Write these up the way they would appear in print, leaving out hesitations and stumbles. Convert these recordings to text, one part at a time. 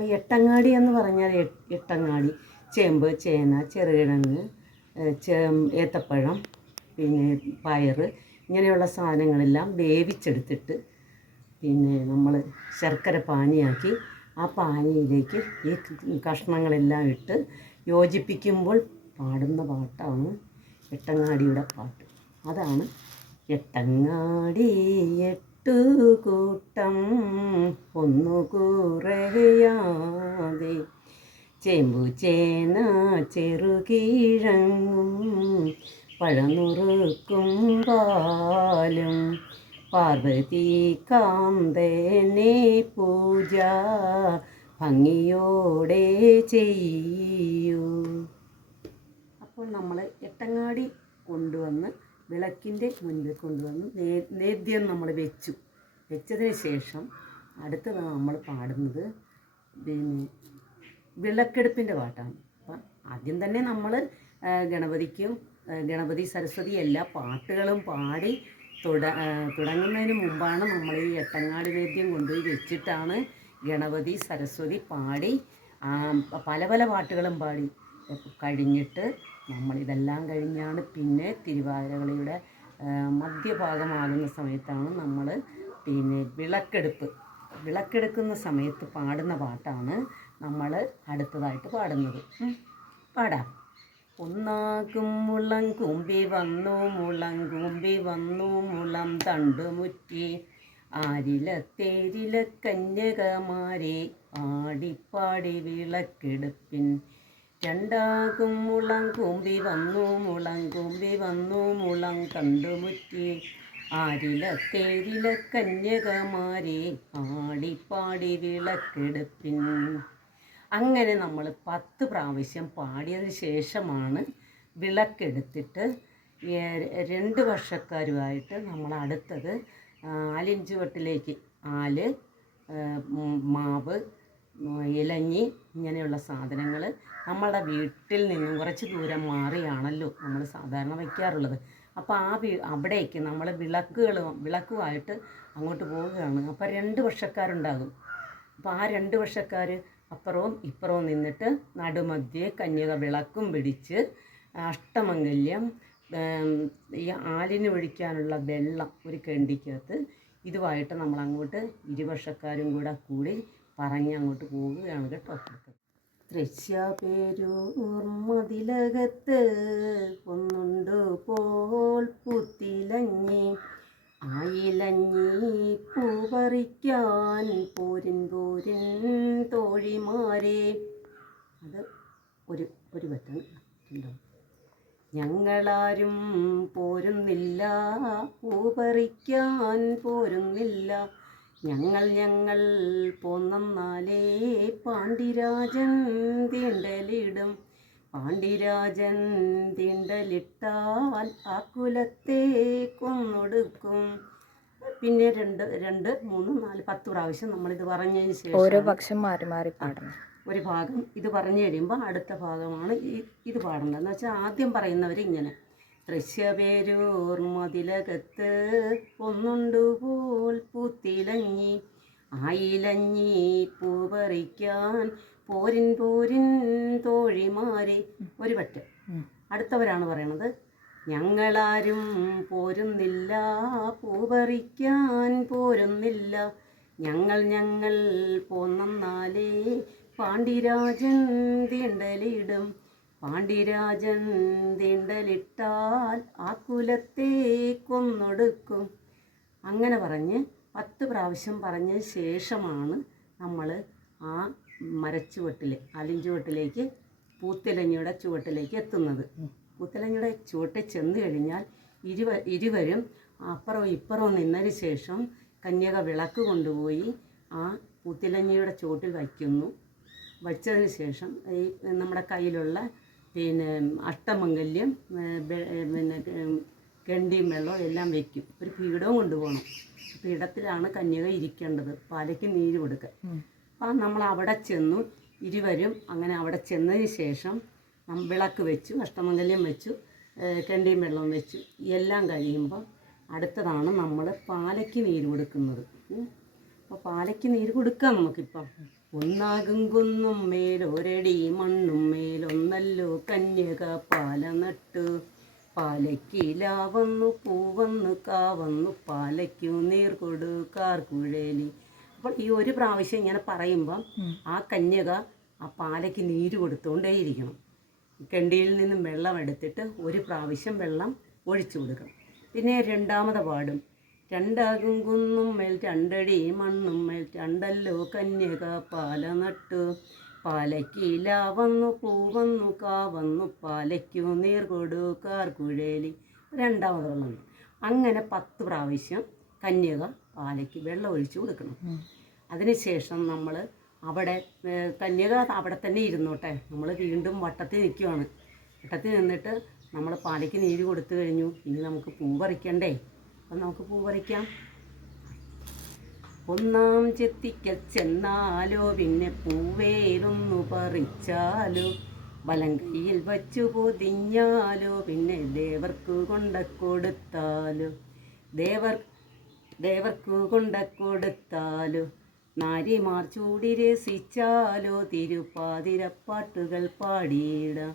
അപ്പോൾ എട്ടങ്ങാടി എന്ന് പറഞ്ഞാൽ എട്ടങ്ങാടി ചേമ്പ്, ചേന, ചെറുകിഴങ്ങ്, ഏത്തപ്പഴം, പിന്നെ പയറ്, ഇങ്ങനെയുള്ള സാധനങ്ങളെല്ലാം വേവിച്ചെടുത്തിട്ട് പിന്നെ നമ്മൾ ശർക്കര പാനിയാക്കി ആ പാനിയിലേക്ക് ഈ കഷ്ണങ്ങളെല്ലാം ഇട്ട് യോജിപ്പിക്കുമ്പോൾ പാടുന്ന പാട്ടാണ് എട്ടങ്ങാടിയുടെ പാട്ട്. അതാണ് എട്ടങ്ങാടി എട്ടു കൂട്ടം ഒന്നു കുറയാതെ ചേമ്പു, ചേന, ചെറുകിഴങ്ങും പഴനുറുക്കും പാലും പാർവതി കാന്തനെ പൂജ ഭംഗിയോടെ ചെയ്യൂ. അപ്പോൾ നമ്മൾ എട്ടങ്ങാടി കൊണ്ടുവന്ന് വിളക്കിൻ്റെ മുൻപിൽ കൊണ്ടുവന്ന് നേദ്യം നമ്മൾ വെച്ചതിന് ശേഷം അടുത്തത് നമ്മൾ പാടുന്നത് പിന്നെ വിളക്കെടുപ്പിൻ്റെ പാട്ടാണ്. അപ്പം ആദ്യം തന്നെ നമ്മൾ ഗണപതി, സരസ്വതി എല്ലാ പാട്ടുകളും പാടി തുടങ്ങുന്നതിന് മുമ്പാണ് നമ്മൾ ഈ എട്ടങ്ങാടി നേദ്യം കൊണ്ടുപോയി വെച്ചിട്ടാണ് ഗണപതി, സരസ്വതി പാടി പല പല പാട്ടുകളും പാടി കഴിഞ്ഞിട്ട് നമ്മളിതെല്ലാം കഴിഞ്ഞാണ് പിന്നെ തിരുവാതിരകളിയുടെ മധ്യഭാഗമാകുന്ന സമയത്താണ് നമ്മൾ പിന്നെ വിളക്കെടുക്കുന്ന സമയത്ത് പാടുന്ന പാട്ടാണ് നമ്മൾ അടുത്തതായിട്ട് പാടുന്നത്. പാടാം. ഒന്നാകും മുളം കൂമ്പി വന്നു മുളം തണ്ടുമുറ്റി ആരില കന്യകമാരെ ആടിപ്പാടി വിളക്കെടുപ്പിൻ. രണ്ടാകും മുളം കൂമ്പി വന്നു മുളം കണ്ടുമുറ്റി ആരില കന്യകമാരെ ആടിപ്പാടി വിളക്കെടുപ്പിൻ. അങ്ങനെ നമ്മൾ 10 പ്രാവശ്യം പാടിയതിന് ശേഷമാണ് വിളക്കെടുത്തിട്ട് 2 വർഷക്കാരുമായിട്ട് നമ്മൾ അടുത്തത് ആലിഞ്ചുവട്ടിലേക്ക് മാവ്, ഇലഞ്ഞി ഇങ്ങനെയുള്ള സാധനങ്ങൾ നമ്മളുടെ വീട്ടിൽ നിന്നും കുറച്ച് ദൂരം മാറിയാണല്ലോ നമ്മൾ സാധാരണ വയ്ക്കാറുള്ളത്. അപ്പോൾ അവിടേക്ക് നമ്മൾ വിളക്കുമായിട്ട് അങ്ങോട്ട് പോവുകയാണ്. അപ്പോൾ 2 വർഷക്കാരുണ്ടാകും. അപ്പോൾ ആ 2 വർഷക്കാർ അപ്പുറവും ഇപ്പുറവും നിന്നിട്ട് നടുമധ്യേ കന്യക വിളക്കും പിടിച്ച് അഷ്ടമംഗല്യം, ഈ ആലിന് ഒഴിക്കാനുള്ള വെള്ളം ഒരു കെണ്ടിക്കകത്ത് ഇതുമായിട്ട് നമ്മൾ അങ്ങോട്ട് 2 വർഷക്കാരും കൂടി പറഞ്ഞ് അങ്ങോട്ട് പോവുകയാണ് കേട്ടോ. തൃശ്ശൂർ മതിലകത്ത് ഒന്നുണ്ടു പോൽ പുത്തിലഞ്ഞി ആയിലഞ്ഞി പൂപറിക്കാൻ പോരിൻ തോഴിമാരെ. അത് ഒരു പറ്റുണ്ടോ. ഞങ്ങളാരും പോരുന്നില്ല, പൂപറിക്കാൻ പോരുന്നില്ല, ഞങ്ങൾ പോന്നാലേ പാണ്ഡിരാജൻ തീണ്ടലിടും, പാണ്ഡിരാജൻ തീണ്ടലിട്ടാൽ ആ കുലത്തെ കൊന്നൊടുക്കും. പിന്നെ 2, 3, 4, 10 പ്രാവശ്യം നമ്മളിത് പറഞ്ഞതിന് ശേഷം ഓരോ പക്ഷം മാറി മാറി പാടണം. ഒരു ഭാഗം ഇത് പറഞ്ഞു കഴിയുമ്പോൾ അടുത്ത ഭാഗമാണ് ഇത് പാടേണ്ടത്. എന്ന് വെച്ചാൽ ആദ്യം പറയുന്നവർ ഇങ്ങനെ: തൃശ്ശൂർ മതിലകത്ത് ഒന്നുണ്ടു പോൽ പൂത്തിലഞ്ഞി ആയിലഞ്ഞി പൂപറിക്കാൻ പോരിൻ തോഴിമാരെ. ഒരു പറ്റ്. അടുത്തവരാണ് പറയണത്: ഞങ്ങളാരും പോരുന്നില്ല, പൂപറിക്കാൻ പോരുന്നില്ല, ഞങ്ങൾ പോന്നാലേ പാണ്ഡിരാജൻ തീണ്ടലിടും, പാണ്ഡിരാജൻ തീണ്ടലിട്ടാൽ ആ കുലത്തെ കൊന്നൊടുക്കും. അങ്ങനെ പറഞ്ഞ് 10 പ്രാവശ്യം പറഞ്ഞ ശേഷമാണ് നമ്മൾ ആ ആലിഞ്ചുവട്ടിലേക്ക് പൂത്തിലഞ്ഞിയുടെ ചുവട്ടിലേക്ക് എത്തുന്നത്. പൂത്തിലഞ്ഞിയുടെ ചുവട്ടിൽ ചെന്ന് കഴിഞ്ഞാൽ ഇരുവരും അപ്പുറവും ഇപ്പുറവും നിന്നതിന് ശേഷം കന്യക വിളക്ക് കൊണ്ടുപോയി ആ പൂത്തിലഞ്ഞിയുടെ ചുവട്ടിൽ വയ്ക്കുന്നു. വച്ചതിന് ശേഷം ഈ നമ്മുടെ കയ്യിലുള്ള പിന്നെ അഷ്ടമംഗല്യം, പിന്നെ കെണ്ടിയും വെള്ളവും എല്ലാം വയ്ക്കും. ഒരു പീഠവും കൊണ്ടുപോകണം. പീഠത്തിലാണ് കന്യക ഇരിക്കേണ്ടത്, പാലയ്ക്ക് നീര് കൊടുക്കാൻ. അപ്പം നമ്മൾ അവിടെ ചെന്നു. ഇരുവരും അങ്ങനെ അവിടെ ചെന്നതിന് ശേഷം വിളക്ക് വെച്ചു, അഷ്ടമംഗല്യം വെച്ചു, കെണ്ടിയും വെള്ളവും വെച്ചു. എല്ലാം കഴിയുമ്പോൾ അടുത്തതാണ് നമ്മൾ പാലയ്ക്ക് നീര് കൊടുക്കുന്നത്. അപ്പോൾ പാലയ്ക്ക് നീര് കൊടുക്കാം നമുക്കിപ്പം. ഒന്നാകും കുന്നും മേലൊരടി മണ്ണും മേലൊന്നല്ലോ കന്യക പാല നട്ടു. പാലയ്ക്കിലാവന്നു പൂവന്നു കാവന്നു പാലയ്ക്കു നീർ കൊടുക്കാർ കുഴലി. അപ്പോൾ ഈ ഒരു പ്രാവശ്യം ഇങ്ങനെ പറയുമ്പം ആ കന്യക ആ പാലയ്ക്ക് നീര് കൊടുത്തുകൊണ്ടേയിരിക്കണം. കെണ്ടിയിൽ നിന്നും വെള്ളം എടുത്തിട്ട് ഒരു പ്രാവശ്യം വെള്ളം ഒഴിച്ചു കൊടുക്കണം. പിന്നെ രണ്ടാമത് പാടും. രണ്ടാകും കുന്നും മേൽ രണ്ടടി മണ്ണും മേൽ രണ്ടല്ലോ കന്യക പാല നട്ടു. പാലയ്ക്കിലാവന്നു പൂവന്നു കാവന്നു പാലയ്ക്കു നീർ കൊടുക്കാർ കുഴലി. രണ്ടാമത് വെള്ളം. അങ്ങനെ 10 പ്രാവശ്യം കന്യക പാലയ്ക്ക് വെള്ളം ഒഴിച്ചു കൊടുക്കണം. അതിനുശേഷം നമ്മൾ അവിടെ കന്യക അവിടെ തന്നെ ഇരുന്നോട്ടെ. നമ്മൾ വീണ്ടും വട്ടത്തിൽ നിൽക്കുവാണ്. വട്ടത്തിൽ നിന്നിട്ട് നമ്മൾ പാലയ്ക്ക് നീര് കൊടുത്തു കഴിഞ്ഞു. ഇനി നമുക്ക് പൂ പറിക്കണ്ടേ? അപ്പം നമുക്ക് പൂ പറിക്കാം. ഒന്നാം ചെത്തിക്കൽ ചെന്നാലോ പിന്നെ പൂവേലൊന്നു പറിച്ചാലോ വലം കയ്യിൽ വച്ചു പൊതിഞ്ഞാലോ പിന്നെ ദേവർക്ക് കൊണ്ടക്കൊടുത്താലോ ദേവർക്ക് കൊണ്ടക്കൊടുത്താലോ നാരിമാർ ചൂടി രസിച്ചാലോ തിരുപ്പാതിരപ്പാട്ടുകൾ പാടിയിടാം.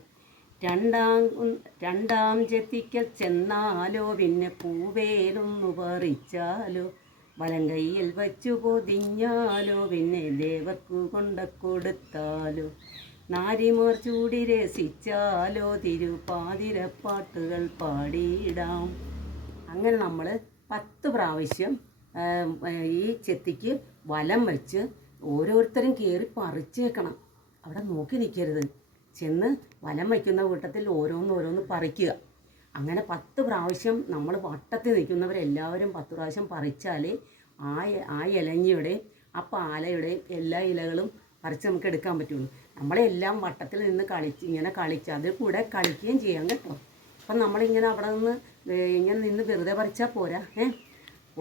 രണ്ടാം ചെത്തിക്കൽ ചെന്നാലോ പിന്നെ പൂവേലൊന്നു പറിച്ചാലോ വലം കയ്യിൽ വച്ചു പൊതിഞ്ഞാലോ പിന്നെ ദേവർക്ക് കൊണ്ടക്കൊടുത്താലോ നാരിമാർ ചൂടി രസിച്ചാലോ തിരുപ്പാതിരപ്പാട്ടുകൾ പാടിയിടാം. അങ്ങനെ നമ്മൾ 10 പ്രാവശ്യം ഈ ചെത്തിക്ക് വലം വെച്ച് ഓരോരുത്തരും കയറി പറിച്ചേക്കണം. അവിടെ നോക്കി നിൽക്കരുത്. ചെന്ന് വലം വയ്ക്കുന്ന കൂട്ടത്തിൽ ഓരോന്നോരോന്ന് പറിക്കുക. അങ്ങനെ 10 പ്രാവശ്യം നമ്മൾ വട്ടത്തിൽ നിൽക്കുന്നവരെല്ലാവരും 10 പ്രാവശ്യം പറിച്ചാൽ ആ ഇലഞ്ഞിയുടെയും ആ പാലയുടെയും എല്ലാ ഇലകളും പറിച്ച് നമുക്ക് എടുക്കാൻ പറ്റുള്ളൂ. നമ്മളെല്ലാം വട്ടത്തിൽ നിന്ന് ഇങ്ങനെ കളിച്ച് അതിൽ കൂടെ കളിക്കുകയും ചെയ്യാം കേട്ടോ. അപ്പം നമ്മളിങ്ങനെ അവിടെ ഇങ്ങനെ നിന്ന് വെറുതെ പറിച്ചാൽ പോരാ.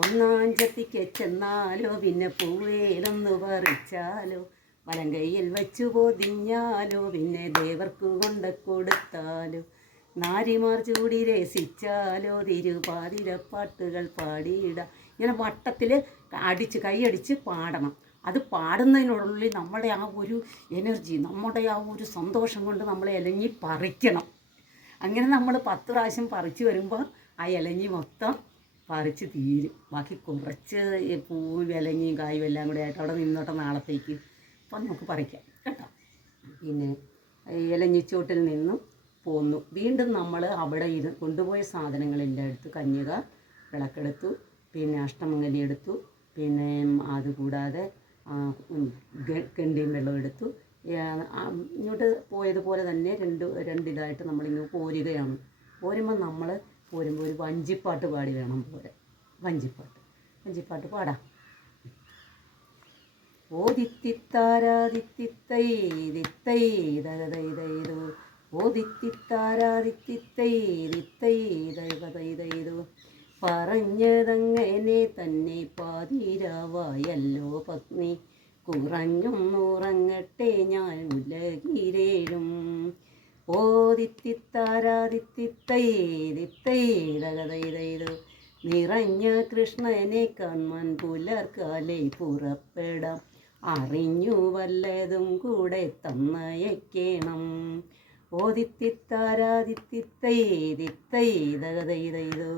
ഒന്നാം ചെത്തിക്ക് ചെന്നാലോ പിന്നെ പൂവേലൊന്നു പറിച്ചാലോ വലം കയ്യിൽ വച്ചു പൊതിഞ്ഞാലോ പിന്നെ ദേവർക്ക് കൊണ്ടക്കൊടുത്താലോ നാരിമാർ ചൂടി രസിച്ചാലോ തിരുപാതിരപ്പാട്ടുകൾ പാടിയിടാം. ഇങ്ങനെ വട്ടത്തിൽ കൈയടിച്ച് പാടണം. അത് പാടുന്നതിനുള്ളിൽ നമ്മുടെ ആ ഒരു എനർജി, നമ്മുടെ ആ ഒരു സന്തോഷം കൊണ്ട് നമ്മൾ ഇലഞ്ഞി പറിക്കണം. അങ്ങനെ നമ്മൾ 10 പ്രാവശ്യം പറിച്ച് വരുമ്പോൾ ആ ഇലഞ്ഞി മൊത്തം പറിച്ച് തീരും. ബാക്കി കുറച്ച് പൂവും ഇലഞ്ഞിയും കായും എല്ലാം കൂടെ ആയിട്ട് അവിടെ നിന്നോട്ടെ നാളത്തേക്ക്. അപ്പം നമുക്ക് പറിക്കാം കേട്ടോ. പിന്നെ ഇലഞ്ഞിച്ചോട്ടിൽ നിന്നും പോന്നു. വീണ്ടും നമ്മൾ അവിടെ കൊണ്ടുപോയ സാധനങ്ങളെല്ലാം എടുത്തു. കന്യക വിളക്കെടുത്തു, പിന്നെ അഷ്ടമംഗലി എടുത്തു, പിന്നെ അതുകൂടാതെ കെണ്ടിയും വെള്ളം എടുത്തു. ഇങ്ങോട്ട് പോയതുപോലെ തന്നെ രണ്ടിതായിട്ട് നമ്മളിങ്ങ് പോരുകയാണ്. പോരുമ്പോൾ ഒരു വഞ്ചിപ്പാട്ട് പാടി വേണം പോരാൻ. വഞ്ചിപ്പാട്ട് പാടാം. ഓ ദിത്തിത്താരാദിത്തിത്തൈ ദിത്തൈ ദൈതൈതൈതു ഓ ദിത്തിത്താരാദിത്തിത്തൈ ദിത്തൈ ദൈതൈതൈതു പറഞ്ഞതങ്ങനെ തന്നെ പാതിരാവായല്ലോ പത്നി കുറഞ്ഞൊന്നുറങ്ങട്ടെ ഞാൻ ഉലകിരേഴും. ഓ ദിത്തിത്താരാദിത്തിത്തൈ ദിത്തൈ ദൈതൈതൈതു നിറഞ്ഞ കൃഷ്ണനെ കാൺമാൻ പുലർക്കാലെ പുറപ്പെടാം. അറിഞ്ഞു വല്ലതും കൂടെ തന്നയക്കേണം. ഓ ദിത്തിത്താരാദിത്തിത്തൈ ദിത്തൈ ദൈതൈതൈതു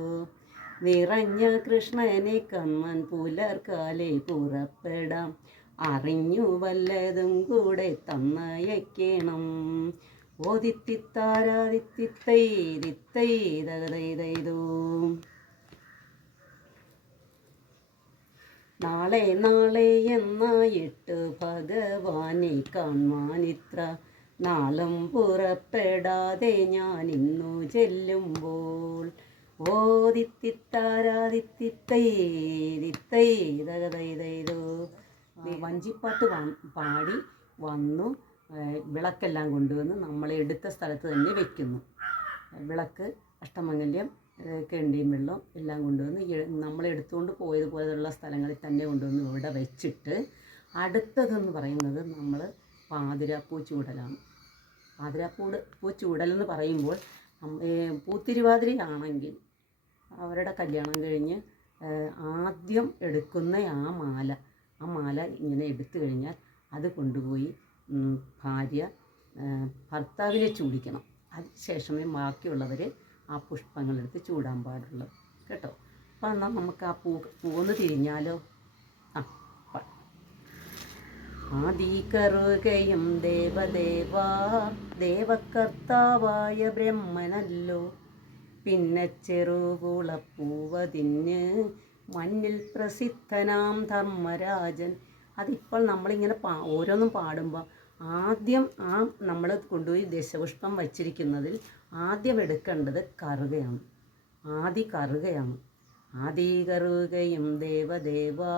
നിറഞ്ഞ കൃഷ്ണനെ കാൺമാൻ പുലർക്കാലെ പുറപ്പെടാം. അറിഞ്ഞു വല്ലതും കൂടെ തന്നയക്കേണം. ഓ ദിത്തിത്താരാദിത്തിത്തൈ ദിത്തൈ ദൈതൈതൈതു നാളെ എന്നായിട്ട് ഭഗവാനെ കാണാനിത്ര നാളും പുറപ്പെടാതെ ഞാൻ ഇന്നു ചെല്ലുമ്പോൾ. ഓ ദിത്തിത്താരാദിത്തിത്തൈ ദിത്തൈ ദൈതൈതൈതു വഞ്ചിപ്പാട്ട് പാടി വന്നു. വിളക്കെല്ലാം കൊണ്ടുവന്ന് നമ്മൾ എടുത്ത സ്ഥലത്ത് തന്നെ വെക്കുന്നു. വിളക്ക്, അഷ്ടമംഗല്യം, കെണ്ടിയും വെള്ളം എല്ലാം കൊണ്ടുവന്ന് നമ്മൾ എടുത്തുകൊണ്ട് പോയതുപോലെയുള്ള സ്ഥലങ്ങളിൽ തന്നെ കൊണ്ടുവന്ന് ഇവിടെ വെച്ചിട്ട് അടുത്തതെന്ന് പറയുന്നത് നമ്മൾ പാതിരാപ്പൂ ചൂടലാണ്. പാതിരാപ്പൂ ചൂടലെന്ന് പറയുമ്പോൾ പൂത്തിരുവാതിരയാണെങ്കിൽ അവരുടെ കല്യാണം കഴിഞ്ഞ് ആദ്യം എടുക്കുന്ന ആ മാല ഇങ്ങനെ എടുത്തു കഴിഞ്ഞാൽ അത് കൊണ്ടുപോയി ഭാര്യ ഭർത്താവിനെ ചൂടിക്കണം. അതിനുശേഷമേ ബാക്കിയുള്ളവർ ആ പുഷ്പങ്ങളെടുത്ത് ചൂടാൻ പാടുള്ളൂ കേട്ടോ. അപ്പം എന്നാൽ നമുക്ക് ആ പൂന്ന് തിരിഞ്ഞാലോ. ആ ആദികറുകയും ദേവദേവാ ദേവകർത്താവായ ബ്രഹ്മനല്ലോ, പിന്നെ ചെറുകുളപ്പൂവതിന് മഞ്ഞിൽ പ്രസിദ്ധനാം ധർമ്മരാജൻ. അതിപ്പോൾ നമ്മളിങ്ങനെ ഓരോന്നും പാടുമ്പോൾ ആദ്യം നമ്മൾ കൊണ്ടുപോയി ദശപുഷ്പം വച്ചിരിക്കുന്നതിൽ ആദ്യം എടുക്കേണ്ടത് കറുകയാണ്. കറുകയാണ്. ആദി കറുകയും ദേവദേവാ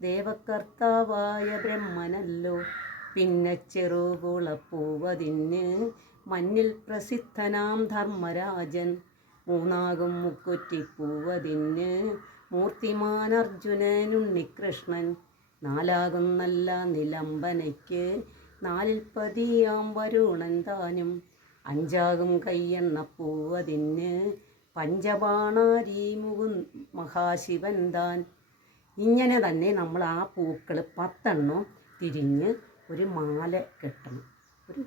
ദേവകർത്താവായ ബ്രഹ്മനല്ലോ, പിന്നെ ചെറുകുളപ്പൂവതിന് മഞ്ഞിൽ പ്രസിദ്ധനാം ധർമ്മരാജൻ. മൂന്നാകും മുക്കുറ്റിപ്പൂവതിന് മൂർത്തിമാൻ അർജുനനുണ്ണികൃഷ്ണൻ. നാലാകും നല്ല നിലമ്പനയ്ക്ക് നാലിൽ പതിയാം വരുണൻ താനും. അഞ്ചാകും കയ്യെണ്ണപ്പൂവതിന് പഞ്ചബാണാരി മഹാശിവൻ താൻ. ഇങ്ങനെ തന്നെ നമ്മൾ ആ പൂക്കൾ 10 തിരിഞ്ഞ് ഒരു മാല കെട്ടണം. ഒരു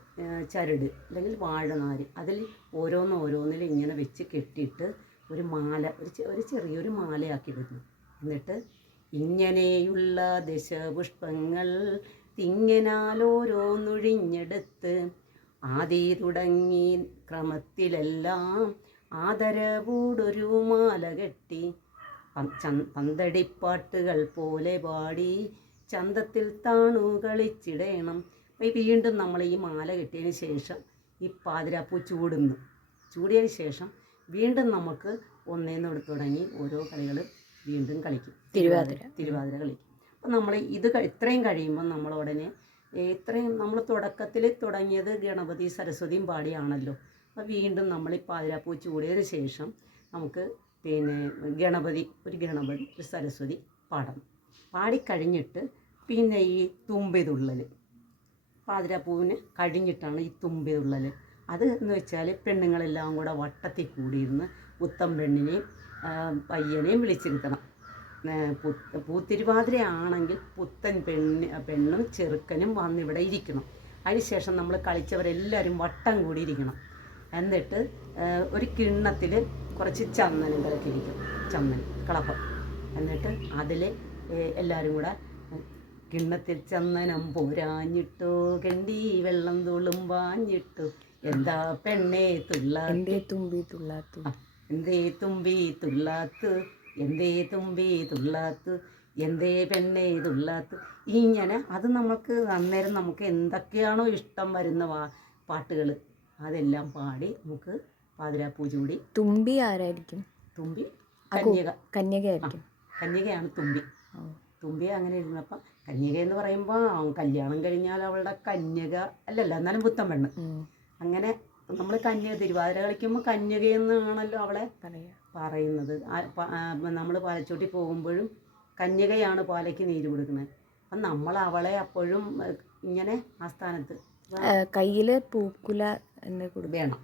ചരട് അല്ലെങ്കിൽ വാഴനാര് അതിൽ ഓരോന്നിൽ ഇങ്ങനെ വെച്ച് കെട്ടിയിട്ട് ഒരു മാല, ഒരു ചെറിയൊരു മാലയാക്കി ഇടുന്നു. എന്നിട്ട് ഇങ്ങനെയുള്ള ദശപുഷ്പങ്ങൾ തിങ്ങനാലോരോന്നൊഴിഞ്ഞെടുത്ത് ആദി തുടങ്ങി ക്രമത്തിലെല്ലാം ആദരവോടൊരു മാല കെട്ടി പന്തടിപ്പാട്ടുകൾ പോലെ പാടി ചന്തത്തിൽ താണു കളിച്ചിടണം. അപ്പോൾ വീണ്ടും നമ്മൾ ഈ മാല കെട്ടിയതിന് ശേഷം ഈ പാതിരാപ്പൂ ചൂടിയതിന് ശേഷം വീണ്ടും നമുക്ക് ഒന്നേന്ന് തുടങ്ങി ഓരോ കളികൾ വീണ്ടും കളിക്കും. തിരുവാതിര കളിക്കും. അപ്പം നമ്മൾ ഇത്രയും കഴിയുമ്പോൾ നമ്മൾ ഉടനെ ഇത്രയും നമ്മൾ തുടക്കത്തിൽ തുടങ്ങിയത് ഗണപതി സരസ്വതിയും പാടിയാണല്ലോ. അപ്പോൾ വീണ്ടും നമ്മൾ ഈ പാതിരാപ്പൂ ചൂടിയതിന് ശേഷം നമുക്ക് പിന്നെ ഒരു സരസ്വതി പാടണം. പാടിക്കഴിഞ്ഞിട്ട് പിന്നെ ഈ തുമ്പിതുള്ളൽ, പാതിരാപ്പൂവിന് കഴിഞ്ഞിട്ടാണ് ഈ തുമ്പിതുള്ളൽ. അത് എന്ന് വെച്ചാൽ പെണ്ണുങ്ങളെല്ലാം കൂടെ വട്ടത്തിൽ കൂടിയിരുന്ന് പുത്തൻ പെണ്ണിനെയും പയ്യനെയും വിളിച്ചിരുത്തണം. പൂത്തിരുവാതിരയാണെങ്കിൽ പുത്തൻ പെണ്ണും ചെറുക്കനും വന്നിവിടെ ഇരിക്കണം. അതിനുശേഷം നമ്മൾ കളിച്ചവരെല്ലാവരും വട്ടം കൂടിയിരിക്കണം. എന്നിട്ട് ഒരു കിണ്ണത്തിൽ കുറച്ച് ചന്ദനം കലക്കിയിരിക്കും, കളപ്പം. എന്നിട്ട് അതിൽ എല്ലാവരും കൂടെ കിണ്ണത്തിൽ ചന്ദനം പോരാഞ്ഞിട്ടോ കെണ്ടി വെള്ളം തുളുമ്പാഞ്ഞിട്ടു എന്താ പെണ്ണേ തുള്ളാത്ത്, എന്തേ തുമ്പി തുള്ളാത്തു, എന്തേ തുമ്പി തുള്ളാത്ത്, എന്തേ തുമ്പി തുള്ളാത്ത്, എന്തേ പെണ്ണേ തുള്ളാത്ത്. ഇങ്ങനെ അത് നമുക്ക് അന്നേരം നമുക്ക് എന്തൊക്കെയാണോ ഇഷ്ടം വരുന്ന പാട്ടുകൾ അതെല്ലാം പാടി നമുക്ക് പാതിരാപ്പൂ ചൂടി. തുമ്പി ആരായിരിക്കും? തുമ്പി കന്യകയായിരിക്കും. കന്യകയാണ് തുമ്പി. തുമ്പി അങ്ങനെ ഇരുന്നപ്പം കന്യക എന്ന് പറയുമ്പോൾ കല്യാണം കഴിഞ്ഞാൽ അവളുടെ കന്യക അല്ലല്ലോ, എന്നാലും പുത്തൻ പെണ്ണ്. അങ്ങനെ നമ്മൾ തിരുവാതിര കളിക്കുമ്പോൾ കന്യകയെന്നാണല്ലോ അവളെ പറയുന്നത്. നമ്മൾ പാലച്ചോട്ടി പോകുമ്പോഴും കന്യകയാണ് പാലയ്ക്ക് നീര് കൊടുക്കുന്നത്. അപ്പം നമ്മൾ അവളെ അപ്പോഴും ഇങ്ങനെ ആ സ്ഥാനത്ത് കയ്യിൽ പൂക്കുല വേണം.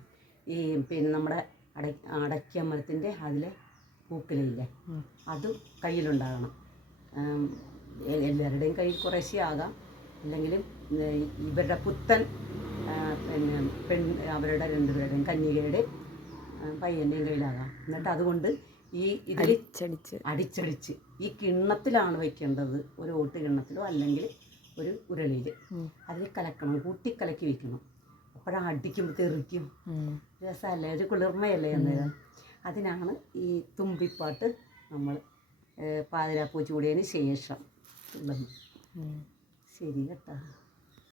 ഈ പിന്നെ നമ്മുടെ അടയ്ക്കമ്പലത്തിൻ്റെ അതിലെ പൂക്കുലയില്ലേ, അത് കയ്യിലുണ്ടാകണം. എല്ലാവരുടെയും കയ്യിൽ കുറേശ്ശേ ആകാം, അല്ലെങ്കിലും ഇവരുടെ പുത്തൻ പിന്നെ അവരുടെ രണ്ടുപേരുടെയും കന്യകയുടെ പയ്യൻ്റെയും കയ്യിലാകാം. എന്നിട്ട് അതുകൊണ്ട് ഈ ഇതിൽ അടിച്ചടിച്ച് ഈ കിണ്ണത്തിലാണ് വയ്ക്കേണ്ടത്. ഒരു ഓട്ട് കിണ്ണത്തിലോ അല്ലെങ്കിൽ ഒരു ഉരുളിയിൽ അതിൽ കലക്കണം, കൂട്ടിക്കലക്കി വെക്കണം. അപ്പോഴാണ് അടിക്കുമ്പോൾ തെറിക്കും. രസമല്ലേ, ഒരു കുളിർമയല്ലേ അന്നേരം. അതിനാണ് ഈ തുമ്പിപ്പാട്ട് നമ്മൾ പാതിരാപ്പൂ ചൂടിയതിന് ശേഷം ഉള്ളത്. ശരി കേട്ടോ.